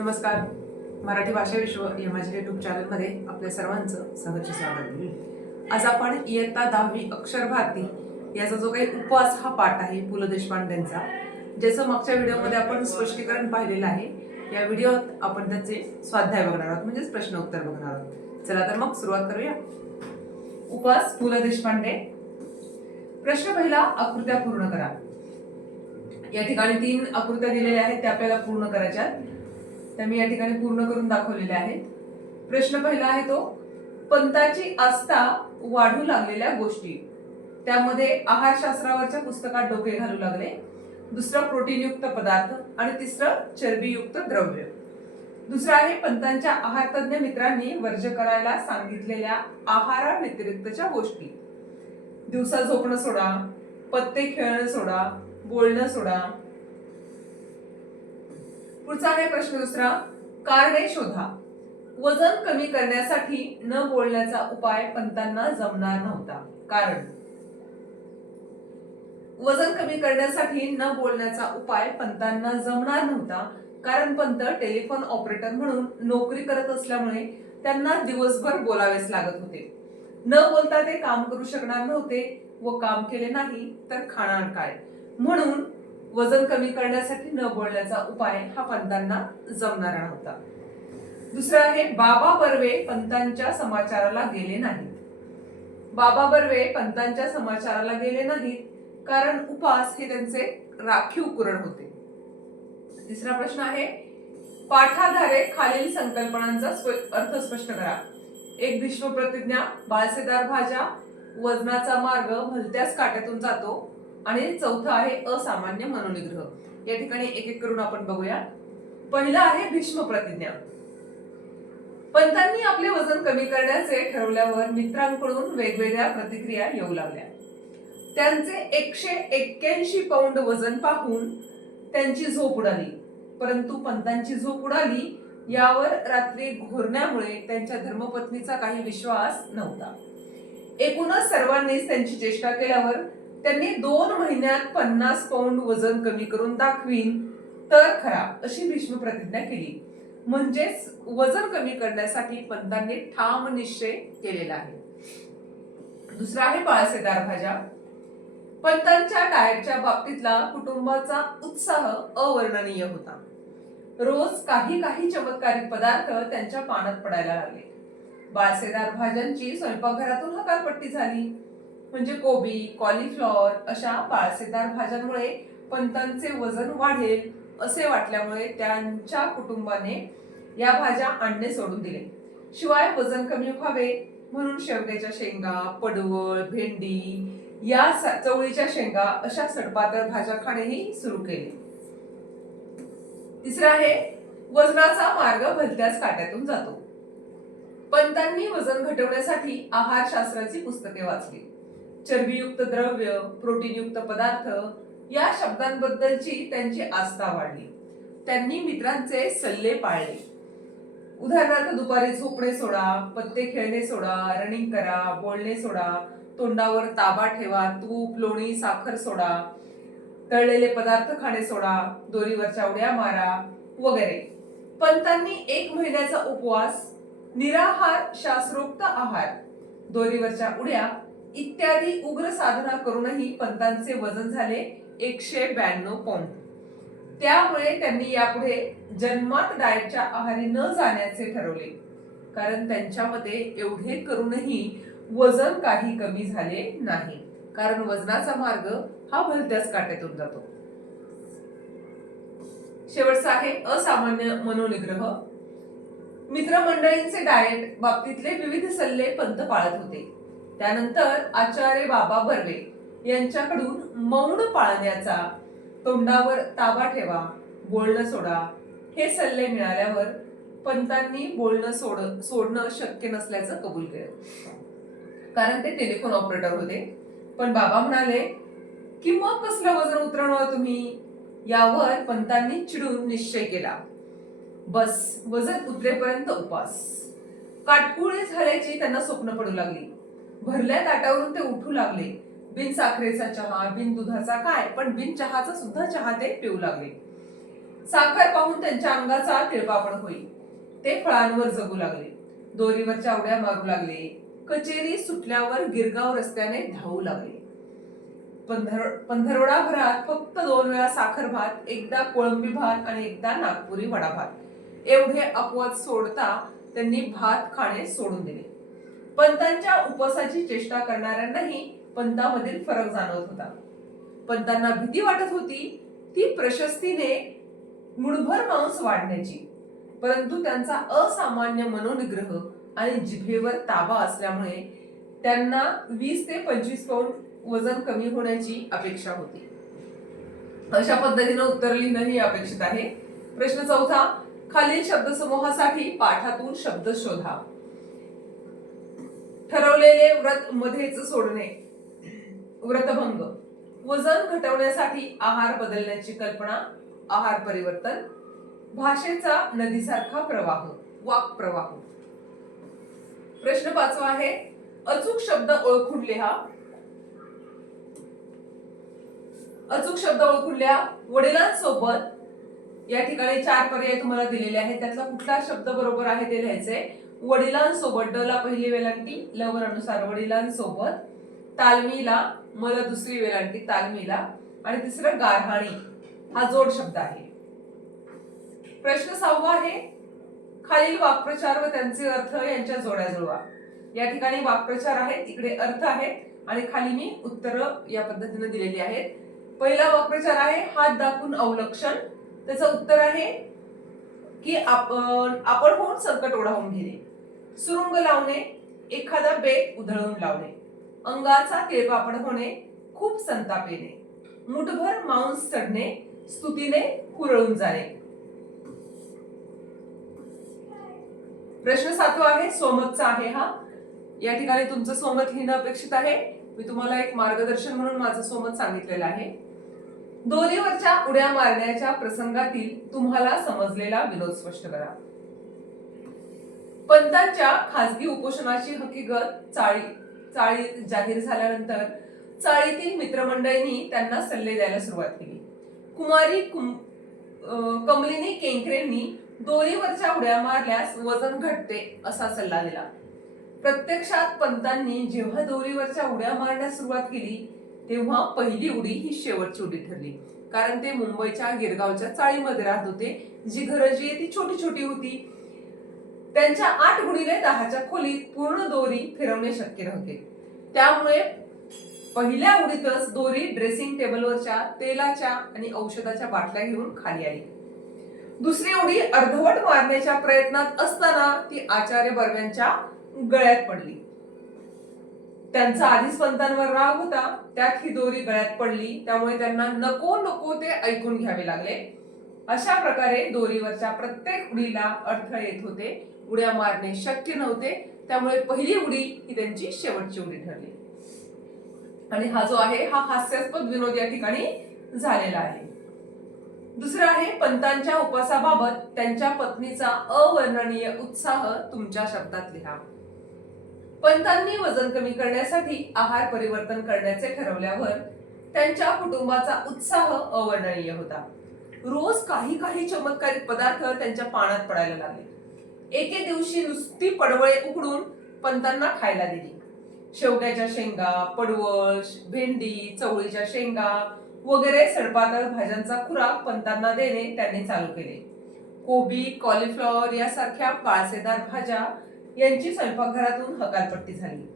नमस्कार. मराठी भाषा विश्व या माझ्या युट्यूब चॅनलमध्ये आपल्या सर्वांचं सहर्ष स्वागत. आज आपण इयत्ता 10वी अक्षर भारती याचा जो काही उपवास हा पाठ आहे पु ल देशपांडेंचा, ज्याचं मागच्या व्हिडिओमध्ये आपण स्पष्टीकरण पाहिलेलं आहे. या व्हिडिओत आपण त्याचे स्वाध्याय बघणार आहोत, म्हणजेच प्रश्न उत्तर बघणार आहोत. चला तर मग सुरुवात करूया. उपवास पु ल देशपांडे. प्रश्न पहिला, आकृत्या पूर्ण करा. या ठिकाणी 3 आकृत्या दिलेल्या आहेत, त्या आपल्याला पूर्ण करायच्या आहेत. त्या मी या ठिकाणी पूर्ण करून दाखवलेल्या आहेत. प्रश्न पहिला आहे तो, पंताची आस्था वाढू लागलेल्या गोष्टी. त्यामध्ये आहारशास्त्रावरच्या पुस्तकात डोके घालू लागले. दुसरं प्रोटीनयुक्त पदार्थ आणि तिसरं चरबीयुक्त द्रव्य. दुसरं आहे पंतांच्या आहारतज्ञ मित्रांनी वर्ज्य करायला सांगितलेल्या आहारा व्यतिरिक्तच्या गोष्टी. दिवसा झोपणं सोडा, पत्ते खेळणं सोडा, बोलणं सोडा. पुढचा आहे प्रश्न दुसरा, कारणे शोधा. वजन कमी करण्यासाठी न बोलण्याचा उपाय पंतांना जमणार नव्हता. कारण वजन कमी करण्यासाठी न बोलण्याचा उपाय पंतांना जमणार नव्हता, कारण पंत टेलिफोन ऑपरेटर म्हणून नोकरी करत असल्यामुळे त्यांना दिवसभर बोलावेच लागत होते. न बोलता ते काम करू शकणार नव्हते व काम केले नाही तर खाणार काय, म्हणून वजन कमी करण्यासाठी न बोलण्याचा उपाय हा पंतांना जमणारा नव्हता. दुसरा आहे, बाबा बर्वे पंतांच्या समाचाराला गेले नाहीत. बाबा बर्वे पंतांच्या समाचाराला गेले नाहीत कारण उपास हे त्यांचे राखीव कुरण होते. तिसरा प्रश्न आहे, पाठाधारे खालील संकल्पनांचा अर्थ स्पष्ट करा. एक, भीष्म प्रतिज्ञा, बाळसेदार भाज्या, वजनाचा मार्ग भलत्याच काट्यातून जातो. आणि चौथा आहे असामान्य मनोनिग्रह. या ठिकाणी एक एक करून आपण बघूया. पहिला आहे भीष्म प्रतिज्ञा. पंतांनी आपले वजन कमी करण्याचे ठरवल्यावर मित्रांकडून वेगवेगळ्या प्रतिक्रिया येऊ लागल्या. त्यांचे 181 पौंड वजन पाहून त्यांची झोप उडाली, परंतु पंतांची झोप उडाली यावर रात्री घोरण्यामुळे त्यांच्या धर्मपत्नीचा काही विश्वास नव्हता. एकूणच सर्वांनीच त्यांची चेष्टा केल्यावर त्यांनी 2 महिन्यात 50 पौंड वजन कमी करून दाखवीन तर खरा, अशी भीष्म प्रतिज्ञा केली. म्हणजेच वजन कमी करण्यासाठी पंतांनी ठाम निश्चय केलेला आहे. दुसरा आहे बाळसेदार भाज्या. पंतांच्या डाएटच्या बाबतीतला कुटुंबाचा उत्साह अवर्णनीय होता. रोज काही चमत्कारिक पदार्थ त्यांच्या पानात पडायला लागले. बाळसेदार भाज्यांची स्वयंपाकघरातून हकालपट्टी झाली. म्हणजे कोबी, कॉलीफ्लॉवर अशा बाळसेदार भाज्यांमुळे पंतांचे वजन वाढेल असे वाटल्यामुळे त्यांच्या कुटुंबाने या भाज्या आणणे सोडून दिले. शिवाय वजन कमी व्हावे म्हणून शेवग्याच्या शेंगा, पडवळ, भेंडी या चवळीच्या शेंगा अशा सडपातळ भाज्या खाणेही सुरू केले. तिसरा आहे, वजनाचा मार्ग भलत्याच काट्यातून जातो. पंतांनी वजन घटवण्यासाठी आहारशास्त्राची पुस्तके वाचली. चरबीयुक्त द्रव्य, प्रोटीनयुक्त पदार्थ या शब्दांबद्दलची त्यांची आस्था वाढली. त्यांनी मित्रांचे सल्ले पाळले. उदाहरणार्थ, दुपारी झोपणे सोडा, पत्ते खेळणे सोडा, रनिंग करा, बोलणे सोडा, तोंडावर ताबा ठेवा, तूप, लोणी, साखर सोडा, तळलेले पदार्थ खाणे सोडा, दोरीवरच्या उड्या मारा वगैरे. पंतांनी 1 महिन्याचा उपवास, निराहार, शास्त्रोक्त आहार, दोरीवरच्या उड्या इत्यादी उग्र साधना करूनही पंतांचे वजन झाले 192 पौंड. त्यामुळे त्यांनी यापुढे जन्मात डाएटच्या आहारी न जाण्याचे ठरवले, कारण त्यांच्या मते एवढे करूनही वजन काही कमी झाले नाही, कारण वजनाचा मार्ग हा भलत्याच काट्यातून जातो. शेवटचा आहे असामान्य मनोनिग्रह. मित्रमंडळींचे डाएट बाबतीतले विविध सल्ले पंत पाळत होते. त्यानंतर आचार्य बाबा बर्वे यांच्याकडून मौन पाळण्याचा, तोंडावर ताबा ठेवा, बोलणं सोडा हे सल्ले मिळाल्यावर पंतांनी बोलणं सोडणं शक्य नसल्याचं कबूल केलं, कारण ते टेलिफोन ऑपरेटर होते. पण बाबा म्हणाले की मग कसलं वजन उतरवणार तुम्ही. यावर पंतांनी चिडून निश्चय केला, बस वजन उतरेपर्यंत उपास. काटकुळे झाल्याची त्यांना स्वप्न पडू लागली. भरल्या ताटावरून ते उठू लागले. बिन साखरेचा चहा, बिन दुधाचा काय, पण बिन चहाचा सुद्धा चहा ते पिऊ लागले. साखर पाहून त्यांच्या अंगाचा तिळपापड होई. ते फळांवर जगू लागले, दोरीवरच्या उड्या मारू लागले, कचेरी सुटल्यावर गिरगाव रस्त्याने धावू लागले. पंधरवडाभरात फक्त 2 वेळा साखर भात, एकदा कोळंबी भात आणि एकदा नागपुरी वडा भात एवढे अपवाद सोडता त्यांनी भात खाणे सोडून दिले. पंतांच्या उपवासाची चेष्टा करणाऱ्यांनाही पंतामधील फरक जाणवत होता. पंतांना भीती वाटत होती ती प्रशस्तीने मुठभर मांस वाढण्याची, परंतु त्यांचा असामान्य मनोनिग्रह आणि जिभेवर ताबा असल्यामुळे त्यांना 20 ते 25 पौंड वजन कमी होण्याची अपेक्षा होती. अशा पद्धतीने उत्तर लिहिणं ही अपेक्षित आहे. प्रश्न 4, खालील शब्दसमूहासाठी पाठातून शब्द शोधा. ठरवलेले व्रत मध्येच सोडणे, व्रतभंग. वजन घटवण्यासाठी आहार बदलण्याची कल्पना, आहार परिवर्तन. भाषेचा नदीसारखा प्रवाह, वाक प्रवाह. प्रश्न 5 आहे, अचूक शब्द ओळखून लिहा. अचूक शब्द ओळखून लिहा. वडिलांसोबत, या ठिकाणी 4 पर्याय तुम्हाला दिलेले आहेत, त्यातला कुठला शब्द बरोबर आहे ते लिहायचंय. वडिलांसोबत, ड ला पहिली वेलांटी, ल वर अनुसार वडिलांसोबत. तालमीला, म ला दुसरी वेलांटी तालमीला, आणि तिसरं गारहाणी हा जोड शब्द आहे. प्रश्न 6 आहे, खालील वाक्प्रचार व त्यांचे अर्थ यांच्या जोड्या जुळवा. या ठिकाणी वाक्प्रचार आहेत, इकडे अर्थ आहेत आणि खाली मी उत्तर या पद्धतीने दिलेली आहेत. पहिला वाक्प्रचार आहे हात दाखवून अवलक्षण. त्याचं उत्तर आहे की आपण होऊन संकट ओढावून घेणे, सुरुंग लावणे, एखादा बेत उधळून लावणे, अंगाचा तिळपापड होणे, खूप संताप येणे, मुठभर मांस चढणे, स्तुतीने कुरळून जाणे. प्रश्न 7 आहे, स्वमतचा आहे हा. या ठिकाणी तुमचं स्वमत लिहिणं अपेक्षित आहे. मी तुम्हाला एक मार्गदर्शन म्हणून माझं स्वमत सांगितलेलं आहे. दोरीवरच्या उड्या मारण्याच्या प्रसंगातील तुम्हाला समजलेला विनोद स्पष्ट करा. पंतांच्या खासगी उपोषणाची हकीकत चाळीत जाहीर झाल्यानंतर चाळीतील मित्रमंडळींनी त्यांना सल्ले द्यायला सुरुवात केली. कुमारी कमलिनी केंकरेंनी दोरीवरच्या उड्या मारल्यास वजन घटते असा सल्ला दिला. प्रत्यक्षात पंतांनी जेव्हा दोरीवरच्या उड्या मारण्यास सुरुवात केली तेव्हा पहिली उडी ही शेवटची उडी ठरली, कारण ते मुंबईच्या गिरगावच्या चाळीमध्ये राहत होते. जी घरं जी आहे ती छोटी छोटी होती. त्यांच्या 8x10च्या खोलीत पूर्ण दोरी फिरवणे शक्य नव्हते. त्यामुळे पहिल्या उडीतच दोरी ड्रेसिंग टेबलवरच्या तेलाच्या आणि औषधाच्या बाटल्या घेऊन खाली आली. दुसरी उडी अर्धवट मारण्याच्या प्रयत्नात असताना ती आचार्य बर्व्यांच्या गळ्यात पडली. त्यांचा आधीच पंतांवर राग होता, त्यात ही दोरी गळ्यात पडली, त्यामुळे त्यांना नको नको ते ऐकून घ्यावे लागले. अशा प्रकारे दोरीवरच्या प्रत्येक उडीला अडथळे येत होते, उड्या मारणे शक्य नव्हते. त्यामुळे पहिली उडी ही त्यांची शेवटची उडी ठरली. आणि हा जो आहे हा हास्यास्पद विनोद या ठिकाणी झालेला आहे. दुसरं आहे, पंतांच्या उपवासाबाबत त्यांच्या पत्नीचा अवर्णनीय उत्साह तुमच्या शब्दात लिहा. पंतांनी वजन कमी करण्यासाठी आहार परिवर्तन करण्याचे ठरवल्यावर त्यांच्या कुटुंबाचा उत्साह अवर्णनीय होता. रोज काही काही चमत्कारिक पदार्थ त्यांच्या पाण्यात पडायला लागले. एके दिवशी नुसती पडवळे उकडून पंतांना खायला दिली. शेवग्याच्या शेंगा, पडवळ, भेंडी, चवळीच्या शेंगा वगैरे सडपातळ भाज्यांचा खुराक पंतांना देणे त्यांनी चालू केले. कोबी, कॉलीफ्लॉवर यासारख्या पाळसेदार भाज्या यांची स्वयंपाकघरातून हकालपट्टी झाली.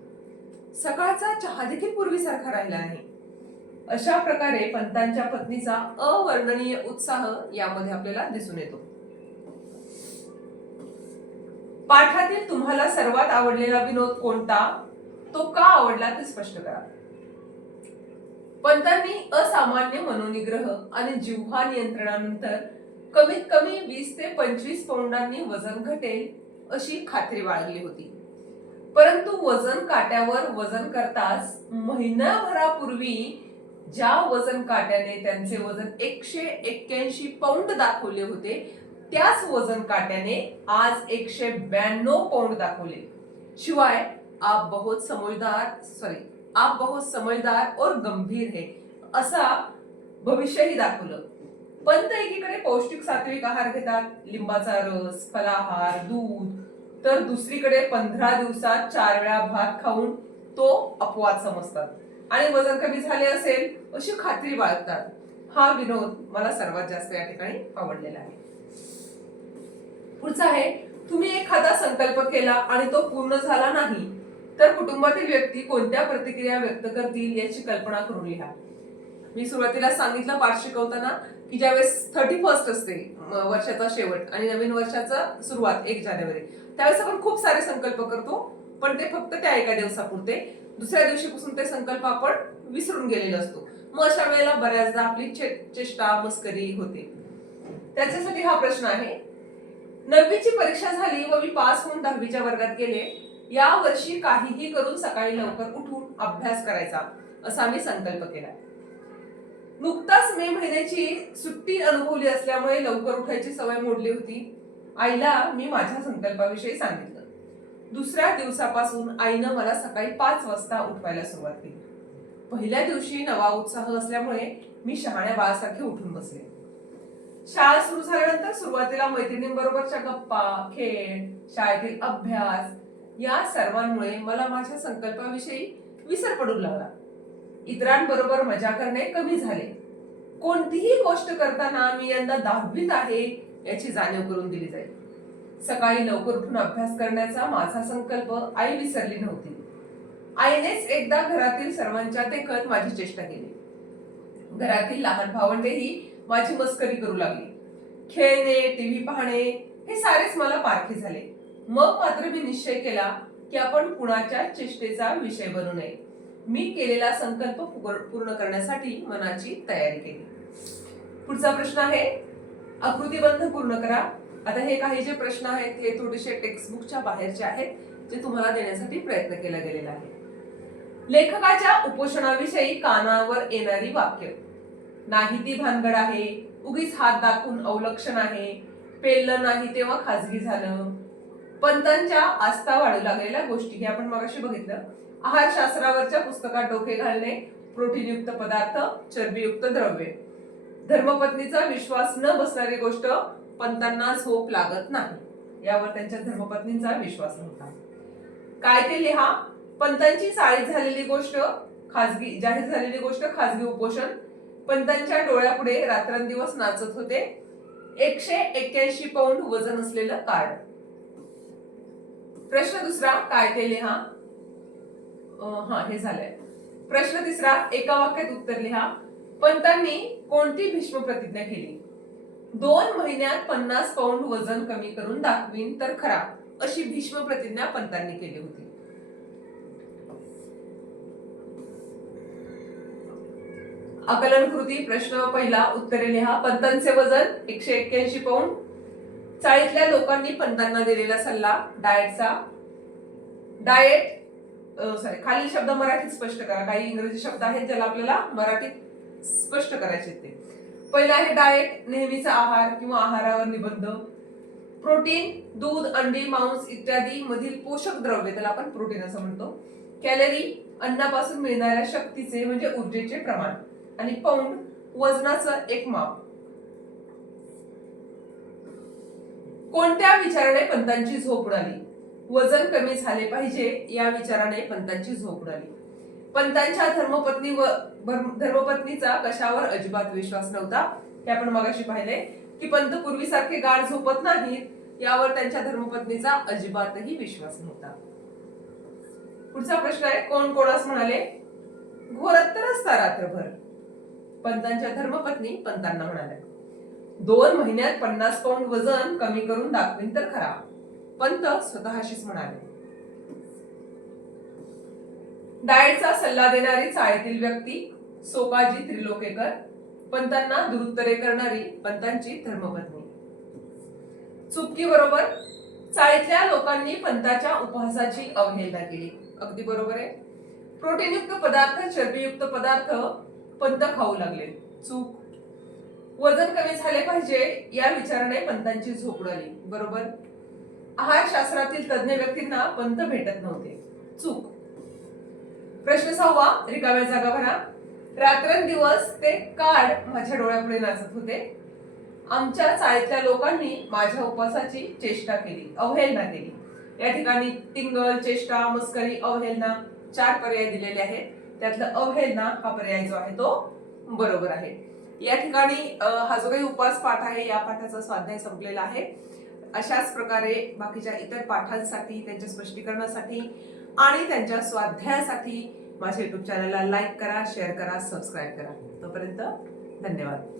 सकाळचा चहा देखील पूर्वीसारखा राहिला नाही. अशा प्रकारे पंतांच्या पत्नीचा अवर्णनीय उत्साह यामध्ये आपल्याला दिसून येतो. पाठातील तुम्हाला सर्वात आवडलेला विनोद कोणता, तो का आवडला ते स्पष्ट करा. पंतांनी असामान्य मनोनिग्रह आणि जिव्हा नियंत्रणानंतर कमीत कमी 20 ते 25 पौंडांनी वजन घटेल अशी खात्री बाळगली होती. परंतु वजन काट्यावर वजन करताच महिनाभरापूर्वी ज्या वजन काट्याने त्यांचे वजन 181 पौंड दाखवले होते, त्याच वजन काट्याने आज 192 पौंड दाखवले. शिवाय आप बहुत समझदार और गंभीर है असा भविष्यही दाखवलं. पंत एकीकडे पौष्टिक सात्विक आहार घेतात, लिंबाचा रस, फलाहार, दूध, तर दुसरीकडे 15 दिवसात 4 वेळा भात खाऊन तो अपवाद समजतात आणि वजन कमी झाले असेल अशी खात्री बाळगतात. हा विनोद मला सर्वात जास्त या ठिकाणी आवडलेला आहे. पुढचा आहे, तुम्ही एखादा संकल्प केला आणि तो पूर्ण झाला नाही तर कुटुंबातील व्यक्ती कोणत्या प्रतिक्रिया व्यक्त करतील याची कल्पना करून लिहा. मी सुरुवातीला सांगितलं पाठ शिकवताना की ज्यावेळेस 31 असते वर्षाचा शेवट आणि नवीन वर्षाचा सुरुवात 1 जानेवारी, त्यावेळेस आपण खूप सारे संकल्प करतो, पण ते फक्त त्या एका दिवसापुरते. दुसऱ्या दिवशीपासून ते संकल्प आपण विसरून गेलेलो असतो. मग अशा वेळेला बऱ्याचदा आपली चेष्टा मस्करी होते. त्याच्यासाठी हा प्रश्न आहे, 9वीची परीक्षा झाली व मी पास होऊन 10वीच्या वर्गात गेले. या वर्षी काहीही करून सकाळी लवकर उठून अभ्यास करायचा असा मी संकल्प केला. नुकताच मे महिन्याची सुट्टी अनुभवली असल्यामुळे लवकर उठायची सवय मोडली होती. आईला मी माझ्या संकल्पाविषयी सांगितलं. दुसऱ्या दिवसापासून आईनं मला सकाळी 5 वाजता उठवायला सुरुवात केली. पहिल्या दिवशी नवा उत्साह असल्यामुळे मी शहाण्या बाळासारखे उठून बसले. शाळा सुरू झाल्यानंतर सुरुवातीला मैत्रिणींबरोबरच्या गप्पा, खेळ, शाळेतील अभ्यास या सर्वांमुळे मला माझ्या संकल्पाविषयी विसर पडू लागला. इतरांबरोबर मजा करणे कमी झाले. कोणतीही गोष्ट करताना मी यंदा 10वीत आहे याची जाणीव करून दिली जाईल. सकाळी लवकर उठून अभ्यास करण्याचा माझा संकल्प आई विसरली नव्हती. आईनेच एकदा घरातील सर्वांच्या देखत माझी चेष्टा केली. घरातील लहान भावंडेही माझी मस्करी करू लागली. खेळणे, टीव्ही पाहणे हे सारेच मला पारखे झाले. मग मात्र मी निश्चय केला की आपण कुणाच्या चेष्टेचा विषय बनू नये. मी केलेला संकल्प पूर्ण करण्यासाठी मनाची तयारी केली. पुढचा प्रश्न आहे, आकृतीबंध पूर्ण करा. आता हे काही जे प्रश्न आहेत हे थोडेसे टेक्स्टबुकच्या बाहेरचे आहेत, जे तुम्हाला देण्यासाठी प्रयत्न केला गेलेला आहे. लेखकाच्या उपोषणाविषयी कानावर येणारी वाक्य. नाही ती भानगड आहे, उगीच हात दाखवून अवलक्षण आहे, पेललं नाही तेव्हा खाजगी झालं, पंतांच्या आस्था वाढू लागलेल्या गोष्टी हे आपण मगाशी बघितलं. आहारशास्त्रावरच्या पुस्तकात डोके घालणे, प्रोटीनयुक्त पदार्थ, चरबीयुक्त द्रव्ये, धर्मपत्नीचा विश्वास न बसणारी गोष्ट, पंतांना झोप लागत नाही, यावर त्यांच्या धर्मपत्नीचा विश्वास नव्हता. काय ते लिहा. पंतांची चाळीत झालेली गोष्ट, खाजगी जाहीर झालेली गोष्ट, खाजगी उपोषण, पंतांच्या डोळ्यापुढे रात्रंदिवस नाचत होते, 181 पौंड वजन असलेलं कार्ड. प्रश्न दुसरा, काय ते लिहा. हे झालंय. प्रश्न तिसरा, एका वाक्यात उत्तर लिहा. पंतांनी कोणती भीष्म प्रतिज्ञा केली? 2 महिन्यात 50 पौंड वजन कमी करून दाखवीन तर खरा, अशी भीष्म प्रतिज्ञा पंतांनी केली होती. आकलन कृती. प्रश्न पहिला, उत्तरे लिहा. पंतांचे वजन 181 पौंड. चाळीतल्या लोकांनी पंतांना दिलेला सल्ला. खालील शब्द मराठीत स्पष्ट करा. काही इंग्रजी शब्द आहेत ज्याला आपल्याला मराठीत स्पष्ट करायचे ते. पहिला आहे डाएट, नेहमीचा आहार किंवा आहारावर निबंध. प्रोटीन, दूध, अंडी, मांस इत्यादी मधील पोषक द्रव्य, त्याला आपण प्रोटीन असं म्हणतो. कॅलरी, अन्नापासून मिळणाऱ्या शक्तीचे म्हणजे ऊर्जेचे प्रमाण. आणि पौंड, वजनाचं एक माप. कोणत्या विचाराने पंतांची झोप उडाली? वजन कमी झाले पाहिजे या विचाराने पंतांची झोप उडाली. पंतांच्या धर्मपत्नीचा कशावर अजिबात विश्वास नव्हता, हे आपण मगाशी पाहिले की पंत पूर्वीसारखे गाढ झोपत नाहीत, यावर त्यांच्या धर्मपत्नीचा अजिबातही विश्वास नव्हता. पुढचा प्रश्न आहे, कोण कोणास म्हणाले? घोरत्तर असता रात्रभर. पंतांच्या धर्मपत्नी पंतांना म्हणाल्या. 2 महिन्यात 50 पौंड वजन कमी करून दाखवीन तर खरा, पंत स्वतःशीच म्हणाले. डाएटचा सल्ला देणारी चाळीतील व्यक्ती सोकाजी त्रिलोकेकर, पंतांना दुरुत्तरे करणारी पंतांची धर्मपत्नी. चुटकी बरोबर. चाळीतल्या लोकांनी पंताच्या उपहासाची अवहेलना केली. अगदी बरोबर आहे. प्रोटीनयुक्त पदार्थ, चरबीयुक्त पदार्थ पंत खाऊ लागले. चूक. वजन कमी झाले पाहिजे या विचाराने पंतांची झोप उडाली. बरोबर. आहार शास्त्रातील तज्ञ व्यक्तींना पंत भेटत नव्हते. चूक. प्रश्न 6, रिकाम्या जागा भरा. रात्रंदिवस ते कार्ड माझ्या डोळ्यापुढे नाचत होते. आमच्या चाळीतल्या लोकांनी माझ्या उपवासाची चेष्टा केली, अवहेलना केली. या ठिकाणी टिंगल, चेष्टा, मस्करी, अवहेलना 4 पर्याय दिलेले आहेत. त्यातलं अवहेलना हा पर्याय जो आहे तो बरोबर आहे. या ठिकाणी हा जो काही उपवास पाठ आहे या पाठाचा स्वाध्याय संपलेला आहे. अशाच प्रकारे बाकीच्या इतर पाठांसाठी, त्यांच्या स्पष्टीकरणासाठी आणि त्यांच्या स्वाध्यायासाठी माझ्या युट्यूब चॅनलला लाईक करा, शेअर करा, सबस्क्राईब करा. तोपर्यंत धन्यवाद.